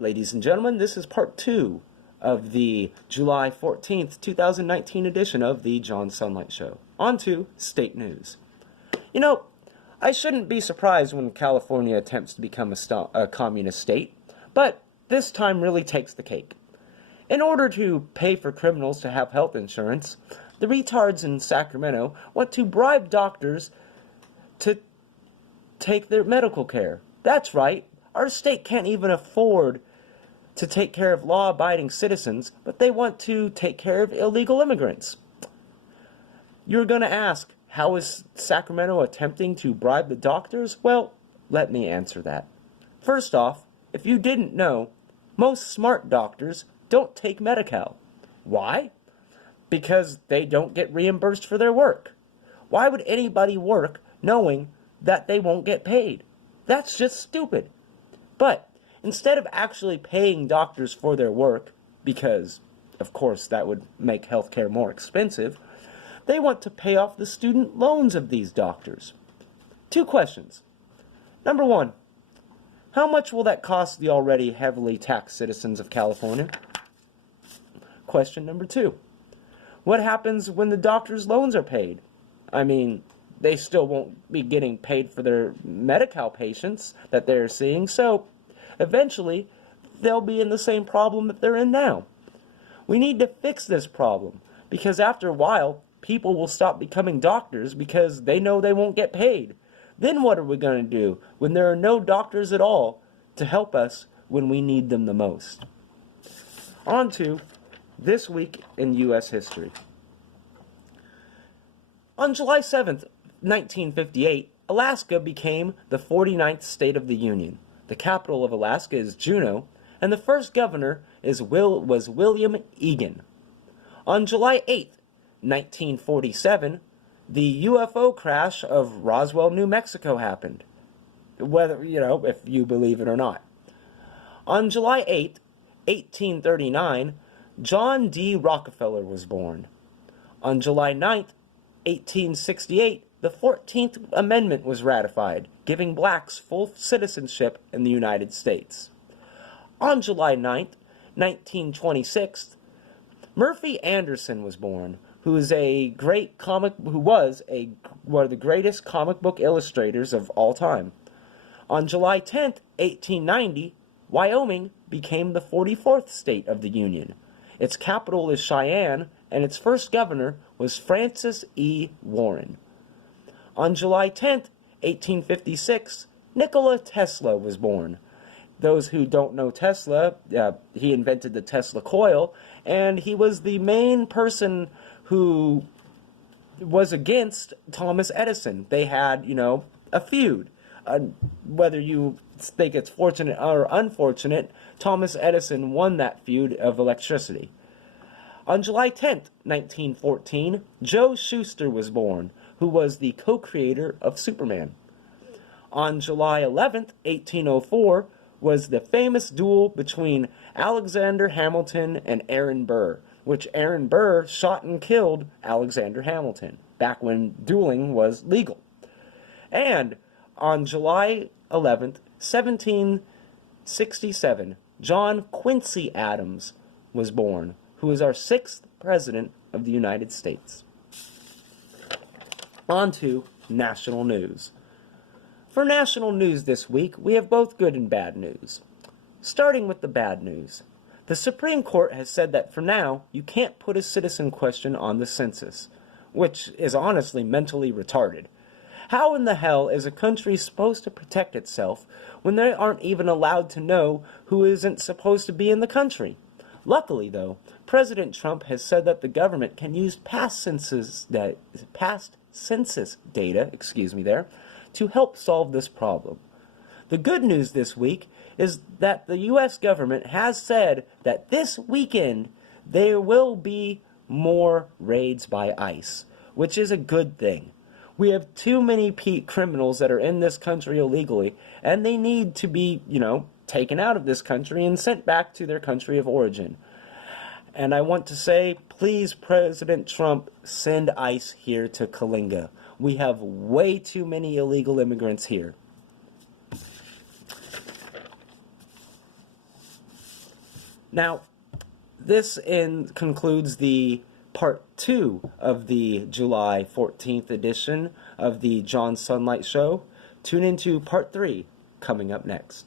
Ladies and gentlemen, this is part 2 of the July 14th, 2019 edition of the John Sunlight Show. On to state news. You know, I shouldn't be surprised when California attempts to become a communist state, but this time really takes the cake. In order to pay for criminals to have health insurance, the retards in Sacramento want to bribe doctors to take their medical care. That's right, our state can't even afford to take care of law-abiding citizens, but they want to take care of illegal immigrants. You're going to ask, how is Sacramento attempting to bribe the doctors? Well, let me answer that. First off, if you didn't know, most smart doctors don't take Medi-Cal. Why? Because they don't get reimbursed for their work. Why would anybody work knowing that they won't get paid? That's just stupid. But instead of actually paying doctors for their work, because, of course, that would make healthcare more expensive, they want to pay off the student loans of these doctors. 2 questions. Number 1, how much will that cost the already heavily taxed citizens of California? Question number 2, what happens when the doctors' loans are paid? I mean, they still won't be getting paid for their Medi-Cal patients that they're seeing, so eventually they'll be in the same problem that they're in now. We need to fix this problem, because after a while, people will stop becoming doctors because they know they won't get paid. Then what are we going to do when there are no doctors at all to help us when we need them the most? On to this week in U.S. history. On July 7th, 1958, Alaska became the 49th state of the Union. The capital of Alaska is Juneau, and the first governor was William Egan. On July 8th, 1947, the UFO crash of Roswell, New Mexico happened. Whether, if you believe it or not. On July 8th, 1839, John D. Rockefeller was born. On July 9th, 1868, the 14th Amendment was ratified, giving blacks full citizenship in the United States. On July 9th, 1926, Murphy Anderson was born, who was one of the greatest comic book illustrators of all time. On July 10th, 1890, Wyoming became the 44th state of the Union. Its capital is Cheyenne, and its first governor was Francis E. Warren. On July 10th, 1856, Nikola Tesla was born. Those who don't know Tesla, he invented the Tesla coil, and he was the main person who was against Thomas Edison. They had, a feud. Whether you think it's fortunate or unfortunate, Thomas Edison won that feud of electricity. On July 10th, 1914, Joe Shuster was born, who was the co-creator of Superman. On July 11th, 1804, was the famous duel between Alexander Hamilton and Aaron Burr, which Aaron Burr shot and killed Alexander Hamilton, back when dueling was legal. And on July 11th, 1767, John Quincy Adams was born, who was our 6th President of the United States. On to national news. For national news this week, we have both good and bad news. Starting with the bad news. The Supreme Court has said that for now, you can't put a citizen question on the census, which is honestly mentally retarded. How in the hell is a country supposed to protect itself when they aren't even allowed to know who isn't supposed to be in the country? Luckily, though, President Trump has said that the government can use past census data, to help solve this problem. The good news this week is that the U.S. government has said that this weekend there will be more raids by ICE, which is a good thing. We have too many criminals that are in this country illegally, and they need to be, taken out of this country and sent back to their country of origin. And I want to say, please, President Trump, send ICE here to Kalinga. We have way too many illegal immigrants here. Now, this concludes the part 2 of the July 14th edition of the John Sunlight Show. Tune into part 3 coming up next.